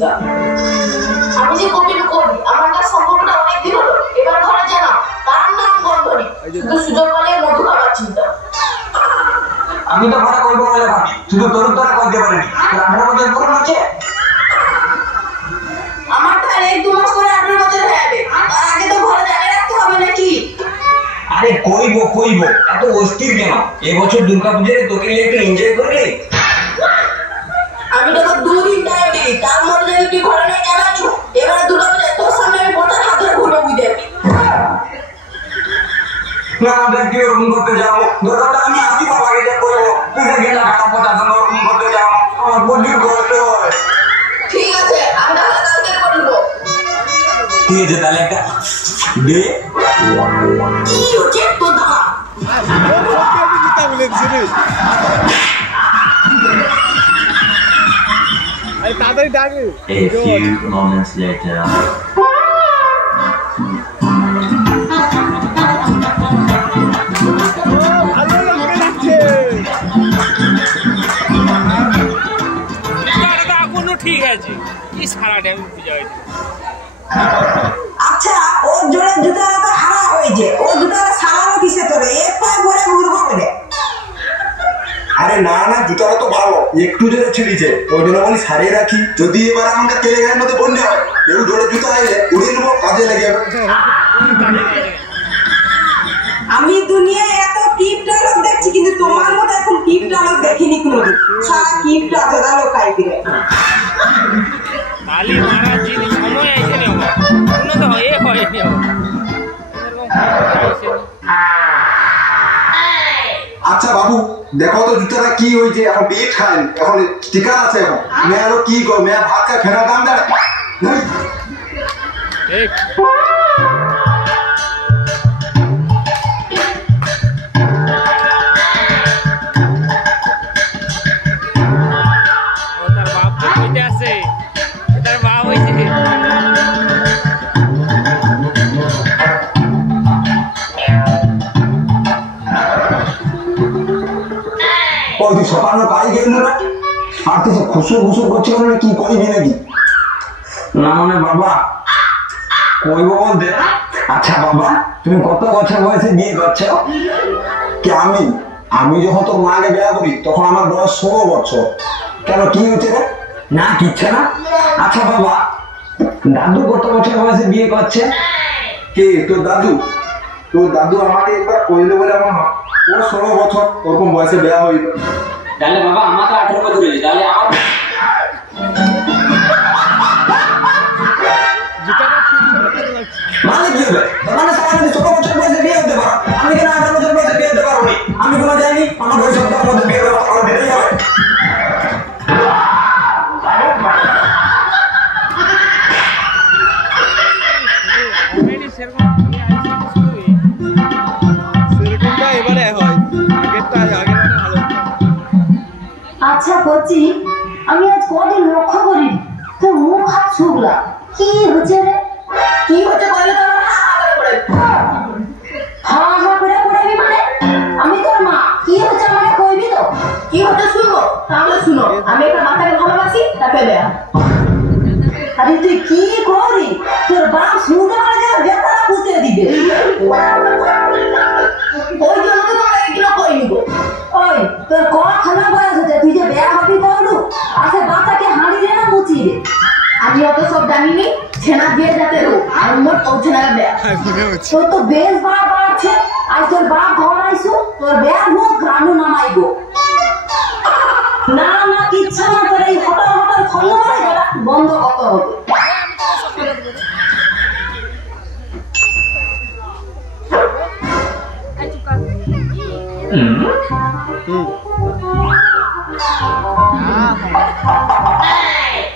চিন্তা। আমি যে কপিল করি, আমার তার সম্পর্কটা অনেকদিন হলো, এবার ঘরে জানা তার নাম গন্ধনি, শুধু সুযোগ পেলে মধু খাবার চিন্তা। আমি তো ঘরে করবো বলে ভাবি, শুধু তোর দ্বারা করতে পারিনি। 18 বছর পুরনো আছে, আমার তো আর 1-2 মাস করে 18 বছর হয়ে যাবে, তার আগে তো ঘরে জানিয়ে রাখতে হবে নাকি? আরে কইবো এত অস্থির কেন? এবছর দুর্গাপূজায় তোকে একটু এনজয় করলি। আমি তোকে 2 দিন টাইম দিই, তার মধ্যে যদি তুই ঘরে নিয়ে জানাচ্ছ, এবারে দুর্গাপূজায় তোর সামনে আমি বোটার হাত ধরে ঘুরবো বুঝে। না দেখি ওরকম করতে যাবো, দুর্গাপূজা আমি আসি বাবাকে যে করবো, তুই দেখি না খারাপ কথা শোনো ওরকম করতে যাবো, আমার প্রচুর কষ্ট হয়। ঠিক আছে, আমি তাহলে কালকে করবো। ঠিক আছে তাহলে একটা দে। কি হচ্ছে তোর দাঁড়া? A few moments later. ঠিক আছে, কি সারাটা আমি বুঝা হয়েছে। আচ্ছা, ওর জোড়া জুতাটা তো হারা হয়েছে, ও জুতাটা সারানো কিসে তোরে? এক পায়ে পরে ঘুরবো বলে। আরে না জুতাটা তো ভালো, একটু জোরে ছিঁড়িছে, ওই জন্য বলি সারিয়ে রাখি, যদি এবার আমাকে তেলে গায়ের মধ্যে বন্যা হয়, কেউ জোরে জুতা আইলে উড়িয়ে নেবো, কাজে লেগে যাবে। আমি দুনিয়ায় এত কিপটা লোক দেখছি, কিন্তু তোমার মতো এখন কিপটা লোক দেখিনি কোনোদিন। সারা কিপটা চোদা লোক আইপিরে। খালি মারা জিনিস সময় আইছে নি আমার, কোনো তো হয়ে হয়নি আমার। আচ্ছা বাবু, দেখো তো জুতাটা কি হয়েছে, এখন বিয়ে খায়, এখন টিকা আছে, এখন মেয়ে আরো কি গো, মেয়ে ভাত খায় ফেরার দাম দেয়। তার বাপ তো কইতে আছে, তার বাপ হইছে। ওই তুই সকালে কাজ গেল না, আর তুই খুশুর করছিল না, কি কইবি নাকি? না মানে বাবা কইবো বলতে, আচ্ছা বাবা তুমি কত বছর বয়সে বিয়ে করছো? কি আমি যখন তোর মাকে বিয়ে করি তখন আমার বয়স 16 বছর। কেন, কি হয়েছে রে? না কিচ্ছু না। আচ্ছা বাবা দাদু কত বছর বয়সে বিয়ে করছে? কে তোর দাদু? তোর দাদু আমাকে একবার কইলো বলে আমার মা, ও 16 বছর ওরকম বয়সে বিয়ে হইল। তাহলে বাবা আমার তো 18 বছর হয়েছে, তাহলে আমার মানে কি হবে? মানে সবাই যদি 16 বছর বয়সে বিয়ে হতে পারো, আমি কেন 18 বছর বয়সে বিয়ে হতে পারবো? আমি কোনো যাইনি, আমার বয়স সপ্তাহের মধ্যে বিয়ে ব্যবস্থা করে দিতেই হবে। আচ্ছা কচি, আমি আজ কদিন লক্ষ্য করি তোর মুখ হাত শুকলা, কি হচ্ছে রে? কি হচ্ছে বলে তো আমার হা করে হা হা করে পড়াবি মানে? আমি তোর মা, কি হচ্ছে আমাকে কইবি তো? কি হচ্ছে শুনবো? তাহলে শুনো, আমি একটা বাচ্চাকে ভালোবাসি, তাকে দেয়া। আরে তুই কি করি? তোর বাপ শুনতে পারে যে বেতারা পুঁতে দিবে। ওই জন্য তো তোমাকে এগুলো কই নিব। ওই তোর কখানা বয়স হচ্ছে, তুই যে বেয়া হবি করলু, আচ্ছা বাচ্চাকে হাঁড়ি দে না মুচি রে? আমি অত সব জানিনি, ছেনা দিয়ে যাতে রো আর মোট পৌঁছানা দেয়া। তোর তো বেশ বাপ আছে, আজ তোর বাপ ঘর আইসু, তোর বেয়া মুখ গ্রামে নামাইবো। না না ইচ্ছা না, তোর এই হঠাৎ খন্ড বন্ধ কত হবে।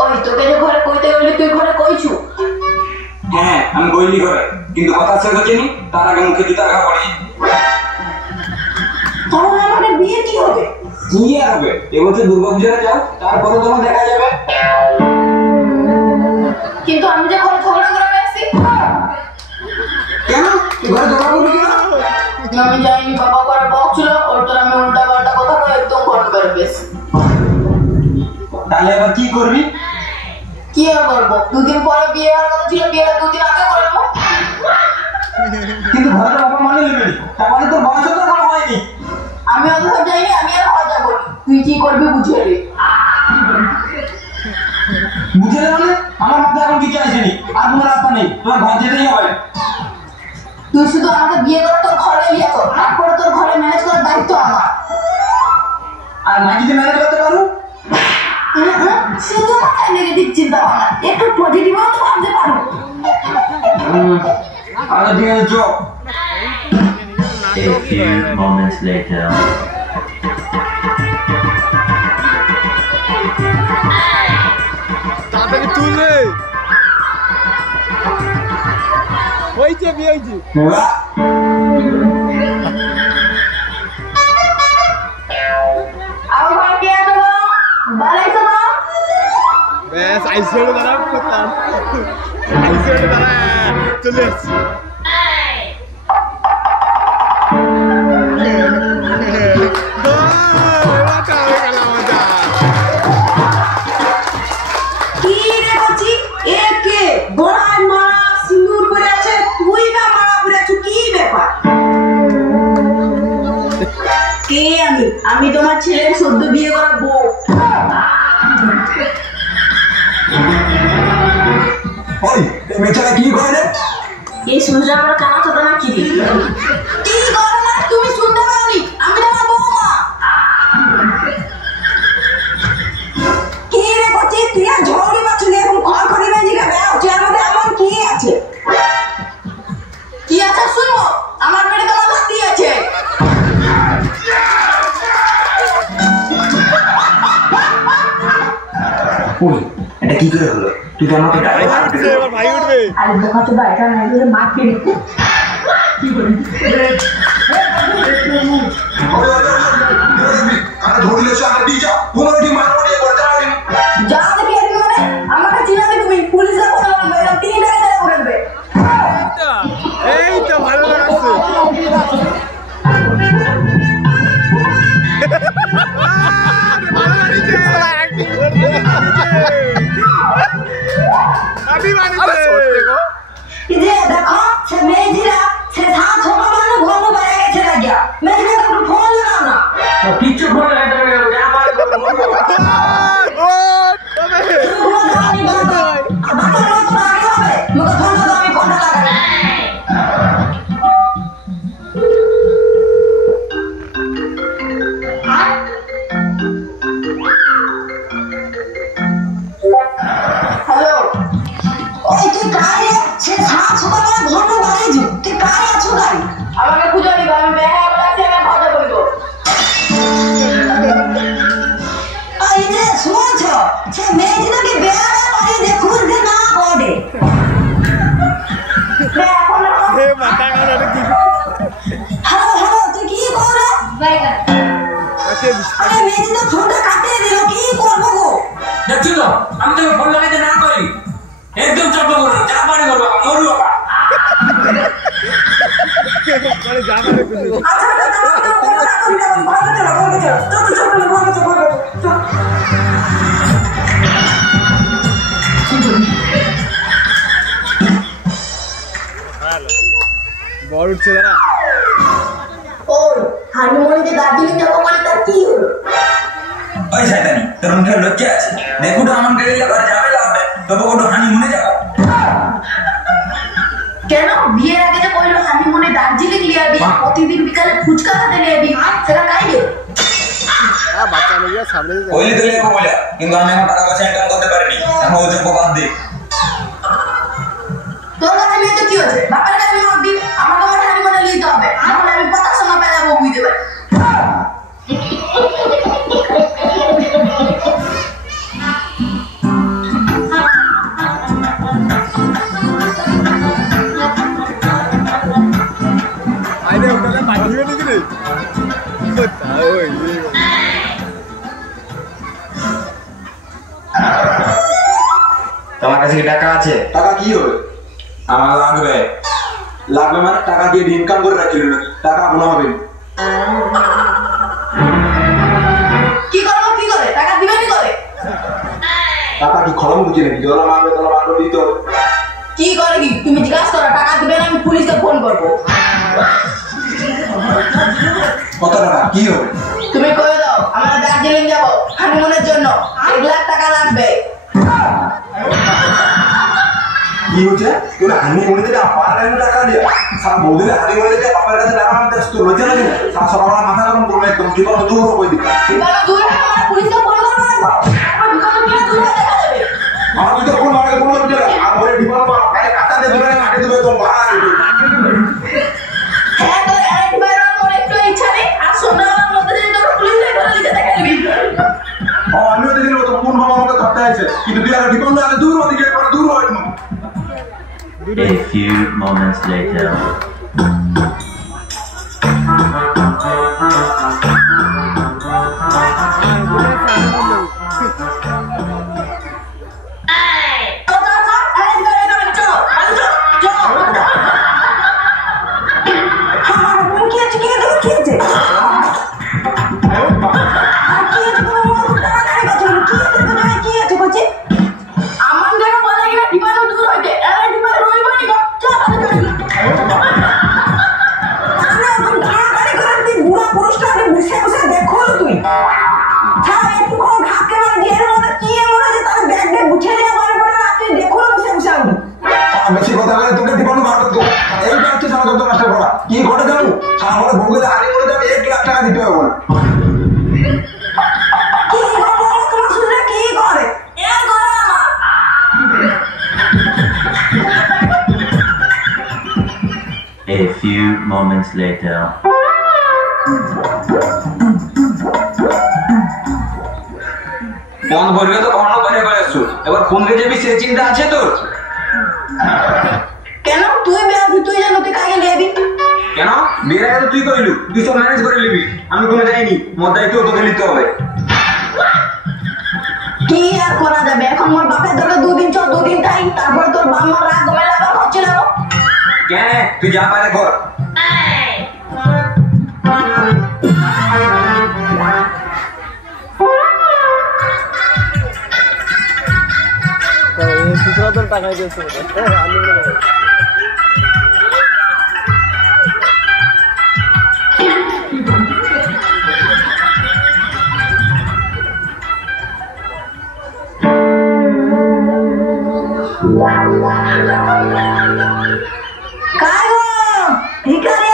ওই তোকে যে ঘরে কইতে গেলি, তুই ঘরে কইছু? হ্যাঁ আমি বইলি করে, কিন্তু কথা শেষ হচ্ছেনি তার আগে মুখে জুতা রাখা পড়েছে। তাহলে আমাদের বিয়ে কি হবে? কি আর হবে, এবছর দুর্গাপূজাটা যাও, তারপরে তোমার দেখা যাবে। কিন্তু আমি যে ঘরে ঝগড়া করে আসছি। কেন ঘরে ঝগড়া করবি কেন? আমি জানি বাবা করে বকছিল, ওর তোর আমি উল্টা পাল্টা কথা কই একদম ঘর করে বেশ। তাহলে এবার কি করবি? কি আর করবো, দুদিন পরে বিয়ে হওয়ার কথা ছিল, বিয়েটা 2 দিন আগে করবো। কিন্তু ঘরে বাবা মানে নেবে, তার মানে তোর বয়স তো কম হয়নি। আমি অত সব জানি না, আমি আর হওয়া যাবো। তুই কি করবি বুঝে নে। বুঝে নে মানে আমার মাথায় এখন কিছু আসেনি, আর কোনো রাস্তা নেই, তোমার ঘর যেতেই হবে। তুই শুধু আমাকে বিয়ে করে তোর ঘরে বিয়ে কর, তারপরে তোর ঘরে ম্যানেজ করার দায়িত্ব আমার। আর না যদি ম্যানেজ করতে পারো, শুধু মাথায় নেগেটিভ চিন্তা ভাবনা, একটু পজিটিভও তো ভাবতে পারো। আরে ঠিক আছে চল। A few moments later. তাড়াতাড়ি তুলে হয়েছে বিয়ে হয়েছে। আমার ঘরে কে আছে গো? বাড়াইছো তো? ব্যাস আইসিওর দ্বারা করতাম, আইসিওর দ্বারা চলে আসছি। কি রে বলছি একে বড়াই মারা সিঁদুর পরে আছে, তুই না মারা পরে আছো, কি ব্যাপার? কে আমি তোমার ছেলের সদ্য বিয়ে করা বউ। ওই এই মেয়েটা কি করে? এই শুনলে আমার কানা চোদা না কি রে? কি করো না তুমি শুনতে পাওনি? আমি তোমার বউমা। কি রে বলছি তুই আর ঝগড়ি পাচ্ছিস এখন ঘর করে বেজিকে বেও চেয়ার মধ্যে এমন কি আছে? কি আছে শুনবো? আমার পেটে তোমার ভর্তি আছে। ওই এটা কি করে হলো? তুই তো আমাকে ডাইরেক্ট উঠছে, এবার ভাই উঠবে। আর বোকা তো বাইরে না গেলে মার পেরে কি করে কানে ধরলে সামনে দিয়ে যাও, পুনরায় মারপিট করতে পারি। যা দেখি আসবি মানে আমাকে চিনাবে তুমি, পুলিশে ফোন করবে, এরকম 3 টাকা দেওয়া করবে। এই তো ভালো লাগছে। ভালো লাগছে, আমি বানিয়েছি। এই যে দেখো সে মেয়েজিরা সে সাত ছোট মানুষ ঘর বাইরে গেছে লাগিয়া, মেয়েজিরা একটু ফোন লাগাও না। কিচ্ছু ফোন লাগাতে হবে না, যা পারে করো, মন করো। ও তবে আমি বলবো আর বাচ্চা লোক তো আগে হবে, মুখে ফোন দাও, আমি ফোনটা লাগাই। হ্যালো, ওই তুই কারে সে সাত ছোট মানুষ ঘর বাইরে যু, তুই কারে আছো গাড়ি? আমাকে খুঁজে নিবা, আমি বেহা বলাছি, আমি কথা বলবো। এই যে শুনছ সে মেয়েটিকে বেড়া বাড়ি দিয়ে খুঁজতে না পড়ে। এ মাথা কাটা কি হ্যালো হ্যালো তুই কি কর? আছে? আরে মেয়েটিটা ফোনটা কাটিয়ে দিল, কি করবো গো? দেখছো তো আমি তোকে ফোন লাগাতে না করি, একদম চাপ করবো, যা পারে করবো, মরু বাবা। মানে যা মানে কিছু আচ্ছা আচ্ছা দাও তো কোনো না করি না, ঘরে চলো ঘরে চলো, চল চল চল ঘরে চল ঘরে চল। বড় উঠছে দাঁড়া। ওই হানিমুনে দার্জিলিং যাবো বলে তার কি হলো? ওই শয়তানি তোর মুখে লজ্জা আছে? দেখো তো আমার গাড়ি ঘর যাবে লাগবে, তবে ওটা হানিমুনে যাবো। কেন বিয়ের আগে যে কইলো হানিমুনে দার্জিলিং লিয়াবি, প্রতিদিন বিকালে ফুচকা খেতে লিয়াবি, সেটা কাইলে বাচ্চা মেয়ে সামনে কইলে তো লেখো বলে, কিন্তু আমি এখন টাকা পয়সা ইনকাম করতে পারিনি, এখন ওই যোগ্য বাদ দে। তোর কাছে মেয়ে তো কি হচ্ছে? বাপের কাছে মারবি, আমাকে আমার হানিমুনে লিতে হবে, নাহলে আমি পাতার সময় পেলাবো বুঝতে পারি। আইনে ওখানে পাঠিয়ে দিবি রে। ওই তোমার কাছে কি টাকা আছে? টাকা কি হবে? আমার লাগবে। লাগবে মানে টাকা দিয়ে ইনকাম করে রাখছিল নাকি? টাকা কোনো হবে না। কি করবো কি করে? টাকা দিবেনি করে? টাকা কি খরম বুঝি নাকি জলা মারবে তাহলে মারবে দিতে হবে। কি করে কি তুমি জিজ্ঞাসা করো, টাকা দিবে না আমি পুলিশে ফোন করবো। কত টাকা কি হবে? তুমি কয়ে দাও আমরা দার্জিলিং যাবো হানিমুনের জন্য, 1 লাখ টাকা লাগবে। কি হচ্ছে তুই হানি মনে দিলে আমার কাছে টাকা দিয়ে সারা বৌদিলে হানি মনে দিলে বাবার কাছে টাকা আনতে আসতো লজ্জা লাগে না? সারা সকালবেলা মাথা গরম করবে একদম কি বলো দূর হয়ে দিকে এবার দূর হয়ে আমরা পুলিশে ফোন করবো না, আমার বিপদ নিয়ে দূর হয়ে দেখা যাবে। আমার তো কোন মারে কোন লজ্জা লাগে আর বলে ডিপাল বা আরে কাটা দে ধরে কাটে দিবে তো বাহার হ্যাঁ তোর একবার আমার একটু ইচ্ছা নেই আর সন্ধ্যাবেলার মধ্যে যদি তোর পুলিশে ধরে নিতে দেখা যাবি। আমিও দেখিনি তো কোন বাবা আমাকে ধরতে আছে কিন্তু তুই আগে ডিপাল আগে দূর হয়ে দিকে দূর হয়ে না। A few moments later. বেশি কথা বলে তোকে জীবন বার করতো এইটা হচ্ছে সারা যত মাস্টার পড়া কি ঘটে জানো সারা ঘরে বউকে হানি করে যাবে 1 লাখ টাকা দিতে হবে বলে কি বাবা তোমার শুনে কি করে এ করে আমার A few moments later. বন্ধ করবে তো কখনো করে করে আসছো এবার ফোন কে যাবি সে চিন্তা আছে তোর? কেন তুই বেয়াবি, তুই জানো তুই কাকে লিয়াবি? কেন বিয়ের আগে তো তুই কইলু তুই সব ম্যানেজ করে নিবি, আমি কোনো যাইনি, মোর দায়িত্ব তোকে নিতে হবে। কি আর করা যাবে, এখন মোর বাপের ধরে 2 দিন চল 2 দিন তাই, তারপরে তোর বাপ মার রাগ গমেলা আবার হচ্ছে না। কেন তুই যা পারে কর। খুচরা তো টাকা দিয়েছে আমি काय गो भिकारी